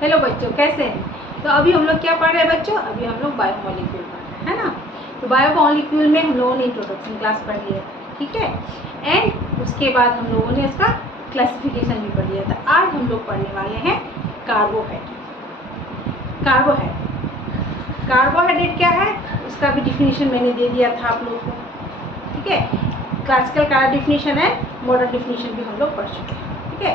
Hello बच्चों, कैसे हैं? तो अभी हम लोग क्या पढ़ रहे हैं बच्चों? अभी हम लोग बायोमोलिक्यूल पढ़ रहे हैं, है ना। तो बायोमोलिक्यूल में हम लोगों ने इंट्रोडक्शन क्लास पढ़ लिया, ठीक है। एंड उसके बाद हम लोगों ने इसका क्लासिफिकेशन भी पढ़ लिया था। आज हम लोग पढ़ने वाले हैं कार्बोहाइड्रेट। कार्बोहाइड्रेट क्या है उसका भी डिफिनीशन मैंने दे दिया था आप लोगों को, ठीक है। क्लासिकल का डिफिनीशन है, मॉडर्न डिफिनीशन भी हम लोग पढ़ चुके हैं, ठीक है।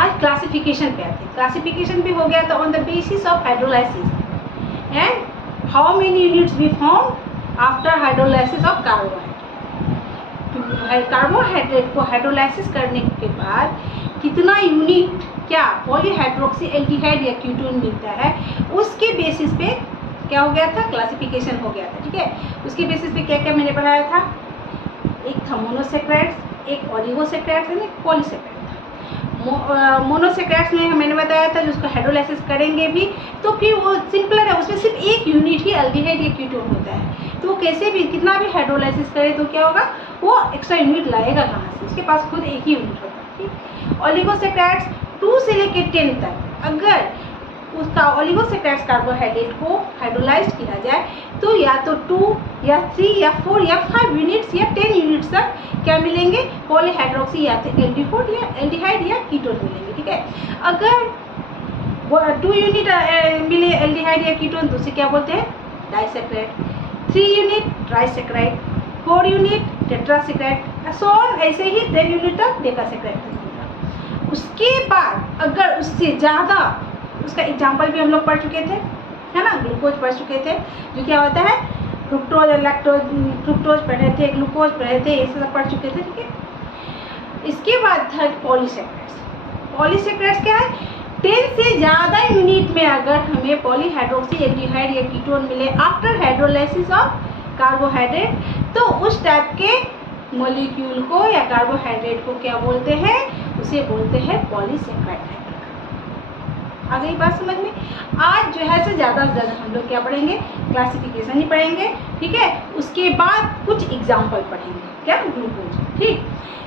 आज क्लासिफिकेशन पे आते हैं। क्लासिफिकेशन भी हो गया था on the basis of hydrolysis and how many units we found after hydrolysis of carbohydrate. Carbohydrate को हाइड्रोलाइसिस करने के बाद कितना यूनिट क्या पॉलीहाइड्रोक्सी एल्डिहाइड या कीटोन मिलता है, उसके बेसिस पे क्या हो गया था, क्लासिफिकेशन हो गया था, ठीक है। उसके बेसिस पे क्या क्या मैंने पढ़ाया था, एक था मोनोसेक्राइड्स, एक ऑलिगोसेक्राइड्स एंड एक पॉलीसेक्राइड था। मोनोसेक्राइड्स में मैंने बताया था जिसको हाइड्रोलाइसिस करेंगे भी तो फिर वो सिंपलर है, उसमें सिर्फ एक यूनिट ही एल्डिहाइड या कीटोन होता है। तो वो कैसे भी कितना भी हाइड्रोलाइसिस करे तो क्या होगा, वो एक्स्ट्रा यूनिट लाएगा कहाँ से, उसके पास खुद एक ही यूनिट होगा, ठीक। ऑलिगोसेक्राइड्स 2 से लेकर 10 तक अगर उसका ऑलिगोसेक्राइड्स कार्बोहाइड्रेट को हाइड्रोलाइज किया जाए तो या तो 2 या 3 या 4 या 5 यूनिट्स या 10 यूनिट्स तक क्या मिलेंगे, पॉलीहाइड्रोक्सी या एल्डिहाइड या कीटोन मिलेंगे, ठीक है। अगर 2 यूनिट मिले एल्डिहाइड या कीटोन तो उसे क्या बोलते हैं, डाइसेक्राइड। 3 यूनिट ट्राइसेक्राइड, 4 यूनिट टेट्रासेक्राइड, ऐसे ही 10 यूनिट तक डेकासेक्राइड। उसके बाद अगर उससे ज़्यादा, उसका एग्जाम्पल भी हम लोग पढ़ चुके थे, है ना। ग्लूकोज पढ़ चुके थे, जो क्या होता है फ्रुक्टोज और लैक्टोज, फ्रुक्टोज पढ़े थे, ग्लूकोज पढ़े थे, ये सब पढ़ चुके थे, ठीक है। इसके बाद था पॉलीसेक्राइड्स। पॉलीसेक्राइड्स क्या है, 10 से ज़्यादा यूनिट में अगर हमें पॉलीहाइड्रोक्सी एल्डिहाइड या कीटोन मिले आफ्टर हाइड्रोलाइसिस ऑफ कार्बोहाइड्रेट तो उस टाइप के मॉलिक्यूल को या कार्बोहाइड्रेट को क्या बोलते हैं, उसे बोलते हैं पॉलीसेक्राइड। आ गई बात समझ में। आज जो है से ज़्यादा से ज़्यादा हम लोग क्या पढ़ेंगे, क्लासिफिकेशन ही पढ़ेंगे, ठीक है। उसके बाद कुछ एग्जाम्पल पढ़ेंगे, क्या ग्लूकोज, ठीक।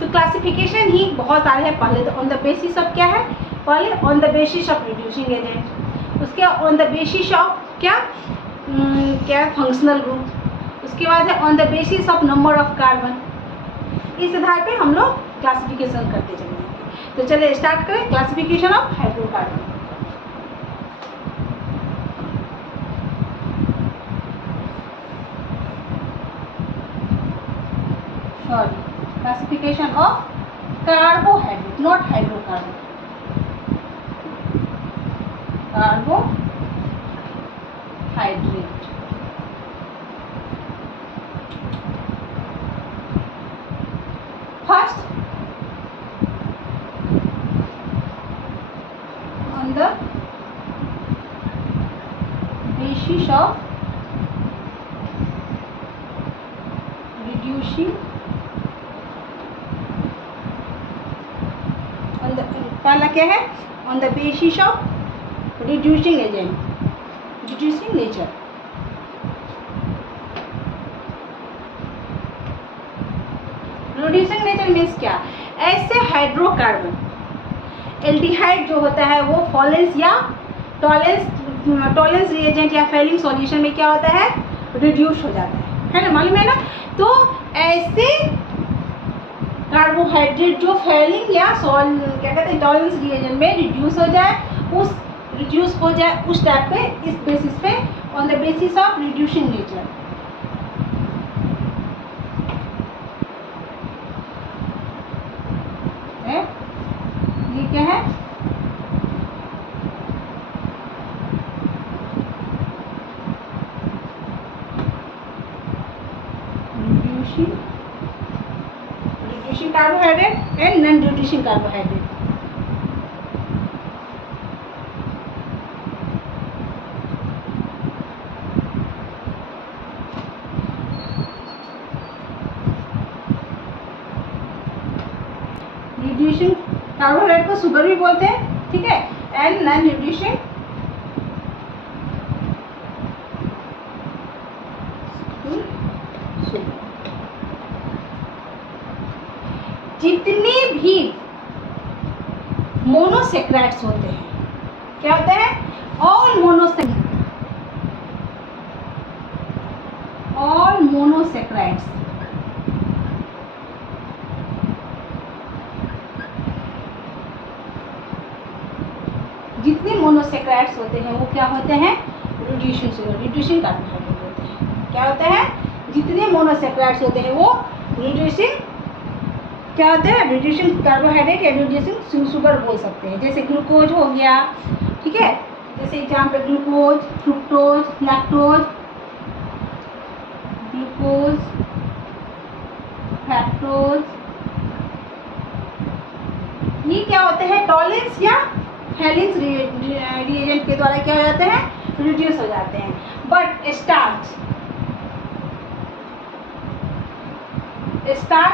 तो क्लासिफिकेशन ही बहुत सारे हैं। पहले तो ऑन द बेसिस ऑफ क्या है, पहले on the basis of reducing agent, उसके ऑन द बेसिस ऑफ क्या फंक्शनल ग्रुप, उसके बाद है on the basis of number of carbon. इस आधार पे हम लोग क्लासिफिकेशन करते चलेंगे। तो चलिए स्टार्ट करें classification of hydrocarbon. Classification of carbohydrate, not hydrocarbon. Carbohydrate. First, on the basis of reducing पहला क्या है, on the basis of reducing agent, reducing nature. Reducing nature means क्या, ऐसे हाइड्रोकार्बन एल्डिहाइड जो होता है वो फॉलेंस या टॉलेंस रिएजेंट या फेलिंग सॉल्यूशन में क्या होता है, रिड्यूस हो जाता है ना, मालूम है ना। तो ऐसे कार्बोहाइड्रेट जो फेलिंग या क्या कहते हैं टॉलेंस रिएजेंट में रिड्यूस हो जाए, उस टाइप पे, इस बेसिस पे, on the basis of reducing nature. ये क्या है, reducing carbohydrate and non-reducing carbohydrate. Reducing carbohydrate को शुगर भी बोलते हैं, ठीक है, एंड नॉन रिड्यूसिंग शुगर। जितने भी मोनोसेक्राइड्स होते हैं, क्या होते हैं, ऑल मोनोसेक्राइड्स, जितने मोनोसेक्राइड्स होते हैं वो क्या होते हैं, रिड्यूसिंग शुगर, रिड्यूसिंग कार्बोहाइड्रेट होते हैं। क्या होते हैं, जितने मोनोसेक्राइड्स होते हैं वो रिड्यूसिंग, क्या होते हैं, रिड्यूसिंग कार्बोहाइड्रेट या रिड्यूसिंग शुगर बोल सकते हैं। जैसे ग्लूकोज हो गया, ठीक है, जैसे example glucose, fructose, lactose, glucose, fructose, ये क्या होते हैं, टॉलेंस या हेलिंस रिएजेंट के द्वारा क्या हो जाते हैं, रिड्यूस हो जाते हैं। बट स्टार्च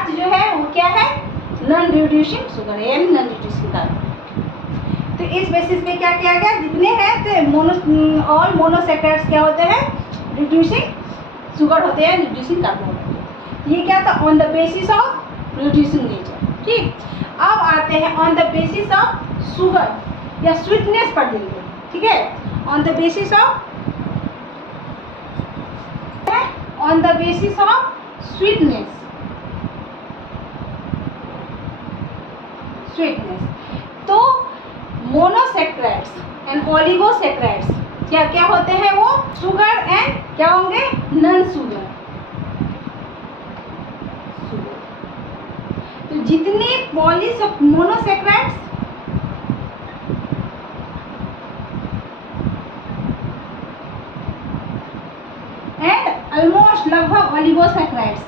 जो है वो क्या है, नॉन रिड्यूसिंग शुगर है, यानी नॉन रिड्यूसिंग कार्बोहाइड्रेट। तो इस बेसिस पे क्या किया गया, जितने हैं तो ऑल मोनोसेक्राइड्स क्या होते हैं, रिड्यूसिंग शुगर होते हैं, रिड्यूसिंग कार्बोहाइड्रेट। ये क्या था, on the basis of reducing nature. ठीक, अब आते हैं on the basis of sugar या स्वीटनेस पर देंगे। ठीक है, on the basis of sweetness, तो मोनोसेक्राइड्स एंड ओलिगोसेक्राइड्स क्या क्या होते हैं, वो शुगर एंड क्या होंगे, नॉन शुगर। तो जितने मोनोसेक्राइड्स एंड ऑलमोस्ट लगभग ओलिगोसेक्राइड्स,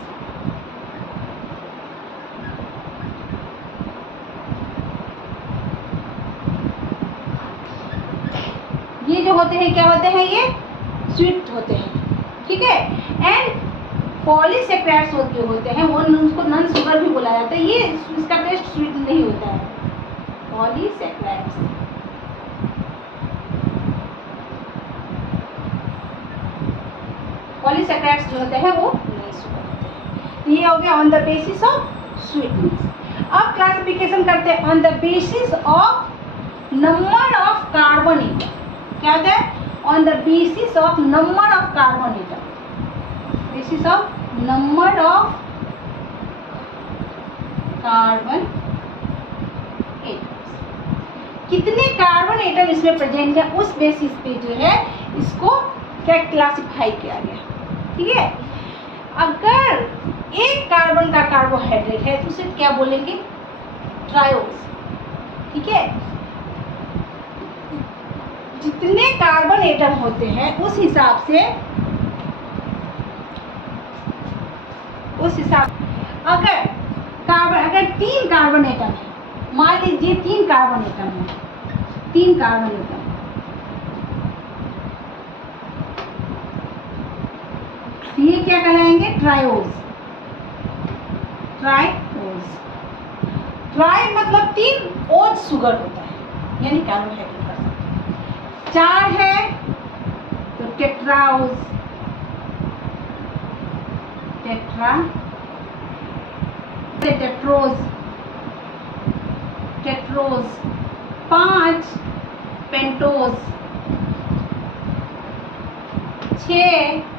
ये जो होते हैं क्या होते हैं, ये स्वीट होते हैं। ठीक है, एंड पॉलीसेक्राइड्स जो होते हैं वो उसको नॉन शुगर भी बोला जाता है, ये इसका टेस्ट स्वीट नहीं होता है। पॉलीसेक्राइड्स जो होते हैं वो नॉन शुगर होते हैं। ये हो गया on the basis of sweetness. अब क्लासिफिकेशन करते हैं on the basis of number of carbon atom. क्या होता है, on the basis of number of carbon atom, basis of number of carbon atoms, कितने कार्बन एटम इसमें प्रेजेंट है, उस बेसिस पे जो है इसको क्या क्लासिफाई किया गया। ठीक है, अगर एक कार्बन का कार्बोहाइड्रेट है तो उसे क्या बोलेंगे, ट्रायोज। ठीक है, जितने कार्बन एटम होते हैं उस हिसाब से अगर 3 कार्बन एटम है, मान लीजिए 3 कार्बन एटम है, 3 कार्बन एटम, ये क्या कहलाएंगे, ट्रायोज। ट्राई मतलब 3 ओज शुगर होता है, यानी कार्बोहाइड्रेट का साथ। 4 है तो टेट्राओज, टेट्रोज, 5 पेंटोज, 6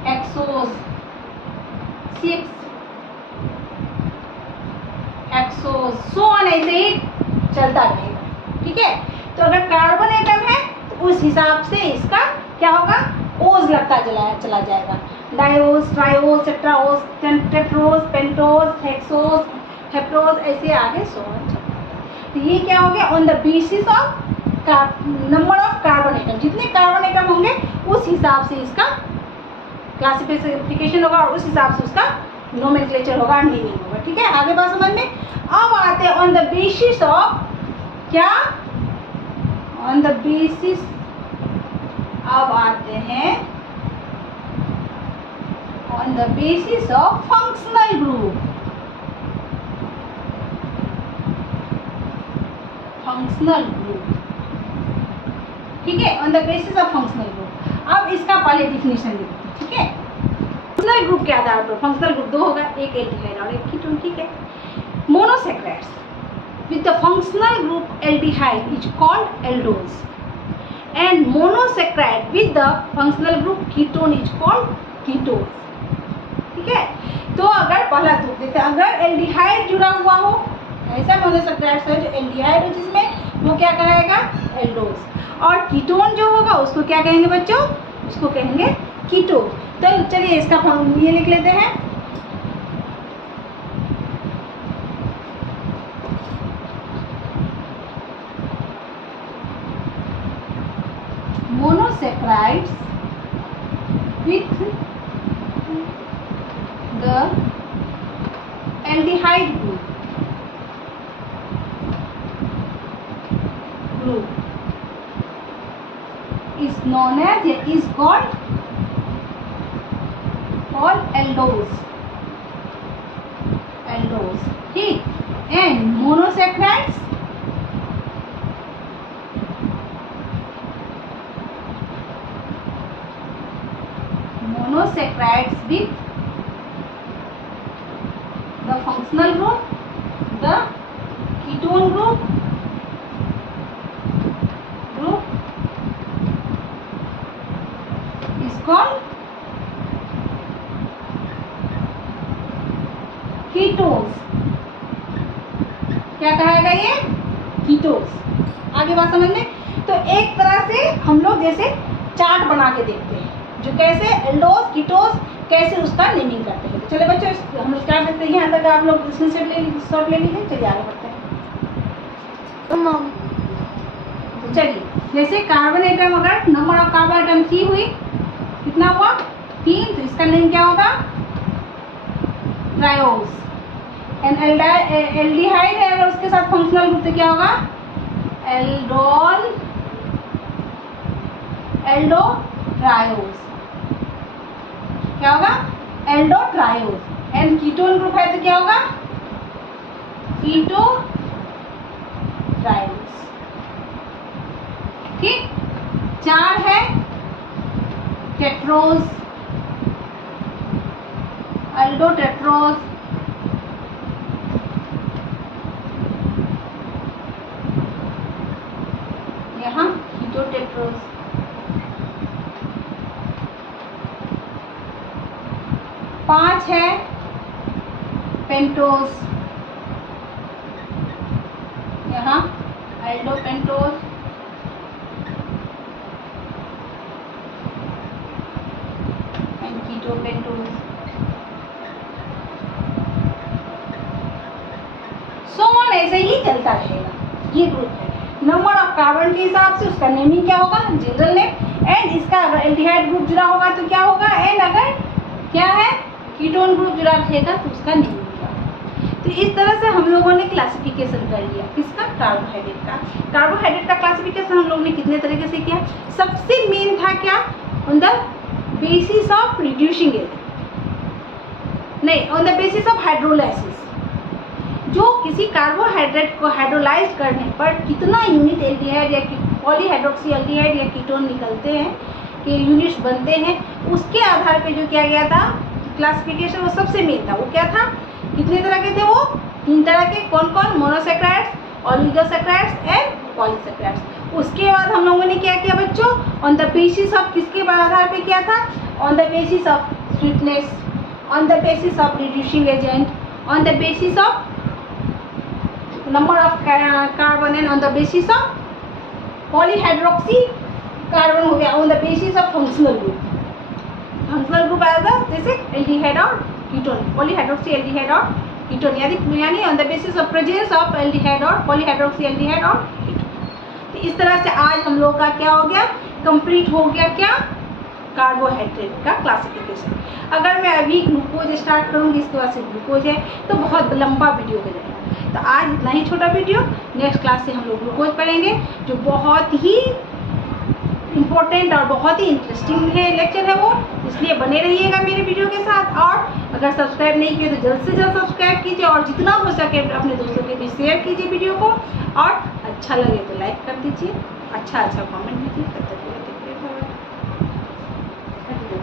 एक्सोज, 6 एक्सोज, सो ऑन, ऐसे ही चलता रहेगा। ठीक है, तो अगर कार्बन एटम है तो उस हिसाब से इसका क्या होगा, ओज लगता चला जाएगा। Diose, triose, tetraose, tetrose, pentose, hexose, heptose, ऐसे आगे सो ऑन चलता है। तो ये क्या हो गया, on the basis of number of carbon atom, जितने कार्बन एटम होंगे उस हिसाब से इसका क्लासिफिकेशन होगा और उस हिसाब से उसका नोमेनक्लेचर होगा, मीनिंग होगा। ठीक है, आगे बात समझ में। अब आते हैं ऑन द बेसिस ऑफ क्या, ऑन द बेसिस, अब आते हैं on the basis of functional group. ठीक है, on the basis of functional group. अब इसका पहले डिफिनेशन देखते हैं। ठीक है, फंक्शनल ग्रुप के आधार पर फंक्शनल ग्रुप 2 होगा, एक एल्डिहाइड और एक कीटोन। ठीक है, monosaccharides with the functional group aldehyde is called aldose and monosaccharide with the functional group ketone is called ketose. ठीक है, तो अगर पहला तो देखते हैं, अगर एल्डिहाइड जुड़ा हुआ हो, ऐसा मोनोसैकेराइड है जो एल्डिहाइड हो जिसमें, वो क्या कहेगा, एल्डोज। और कीटोन जो होगा उसको क्या कहेंगे बच्चों, उसको कहेंगे कीटोन। तो चलिए इसका फॉर्मूला ये लिख लेते हैं। Monosaccharides with the aldehyde group is known as, is called aldose, ठीक। and monosaccharides with the functional group, the ketone group is called ketose। क्या कहेगा ये, कीटोस। आगे बात समझ में। तो एक तरह से हम लोग जैसे चार्ट बना के देखते हैं, जो कैसे एल्डोज कीटोस कैसे उसका नेमिंग करते हैं। तो चले बच्चों हम लोग क्या करते हैं, यहाँ तक आप लोग स्क्रीनशॉट ले लीजिए। चलिए आगे बढ़ते हैं। तो चलिए, जैसे कार्बन एटम, अगर नंबर ऑफ कार्बन एटम 3 हुई, कितना हुआ, 3, तो इसका नेम क्या होगा, ट्रायोस। एंड एल्डिहाइड है, अगर उसके साथ फंक्शनल ग्रुप तो क्या होगा, एल्डोट्रायोस। क्या होगा, एल्डोट्रायोस। एंड कीटोन ग्रुप है तो क्या होगा, कीटोट्रायोस। ठीक। 4 है टेट्रोस, एल्डोटेट्रोस। यहाँ कीटोटेट्रोस। 5 है पेंटोस, यहाँ एल्डोपेंटोस। एंड कीटोपेंटोस। सो ऑन, ऐसे ही चलता रहेगा। ये ग्रुप है, नंबर ऑफ कार्बन के हिसाब से उसका नेमिंग क्या होगा, जनरल नेम। एंड इसका अगर एल्डिहाइड ग्रुप जुड़ा होगा तो क्या होगा, एंड अगर क्या है कीटोन ग्रुप जुड़ा रहेगा तो उसका नेमिंग होगा। तो इस तरह से हम लोगों ने क्लासिफिकेशन कर लिया किसका, कार्बोहाइड्रेट का। कार्बोहाइड्रेट का क्लासिफिकेशन हम लोग ने कितने तरीके से किया। सबसे मेन था क्या, on the basis of reducing age, नहीं, on the basis of hydrolysis. जो किसी कार्बोहाइड्रेट को हाइड्रोलाइज करने पर कितना यूनिट एल्डिहाइड या पॉलीहाइड्रोक्सी एल्डिहाइड या कीटोन निकलते हैं, कि यूनिट्स बनते हैं, उसके आधार पे जो किया गया था क्लासिफिकेशन, वो सबसे मेन था। वो क्या था, कितने तरह के थे वो, 3 तरह के। कौन कौन, मोनोसैकेराइड्स, ओलिगोसैकेराइड्स एंड पॉलीसैकेराइड्स। उसके बाद हम लोगों ने क्या किया बच्चों, ऑन द बेसिस ऑफ, किसके आधार पे किया था, on the basis of sweetness, on the basis of reducing agent, on the basis of number of carbon, and on the basis of polyhydroxy carbon हो गया, on the basis of functional group. Functional group आएगा जैसे aldehyde और ketone, polyhydroxy aldehyde और ketone, यानी on the basis of presence of aldehyde और polyhydroxy aldehyde और ketone. तो इस तरह से आज हम लोग का क्या हो गया, कंप्लीट हो गया क्या, कार्बोहाइड्रेट का क्लासिफिकेशन। अगर मैं अभी ग्लूकोज स्टार्ट करूँगी, इसके बाद से ग्लूकोज है, तो बहुत लंबा वीडियो हो जाएगा। तो आज इतना ही छोटा वीडियो, नेक्स्ट क्लास से हम लोग ग्लूकोज पढ़ेंगे, जो बहुत ही इम्पोर्टेंट और बहुत ही इंटरेस्टिंग है लेक्चर है वो, इसलिए बने रहिएगा मेरे वीडियो के साथ। और अगर सब्सक्राइब नहीं किए तो जल्द से जल्द सब्सक्राइब कीजिए, और जितना हो सके अपने दोस्तों के बीच शेयर कीजिए वीडियो को, और अच्छा लगे तो लाइक कर दीजिए, अच्छा कमेंट दीजिए। तब तक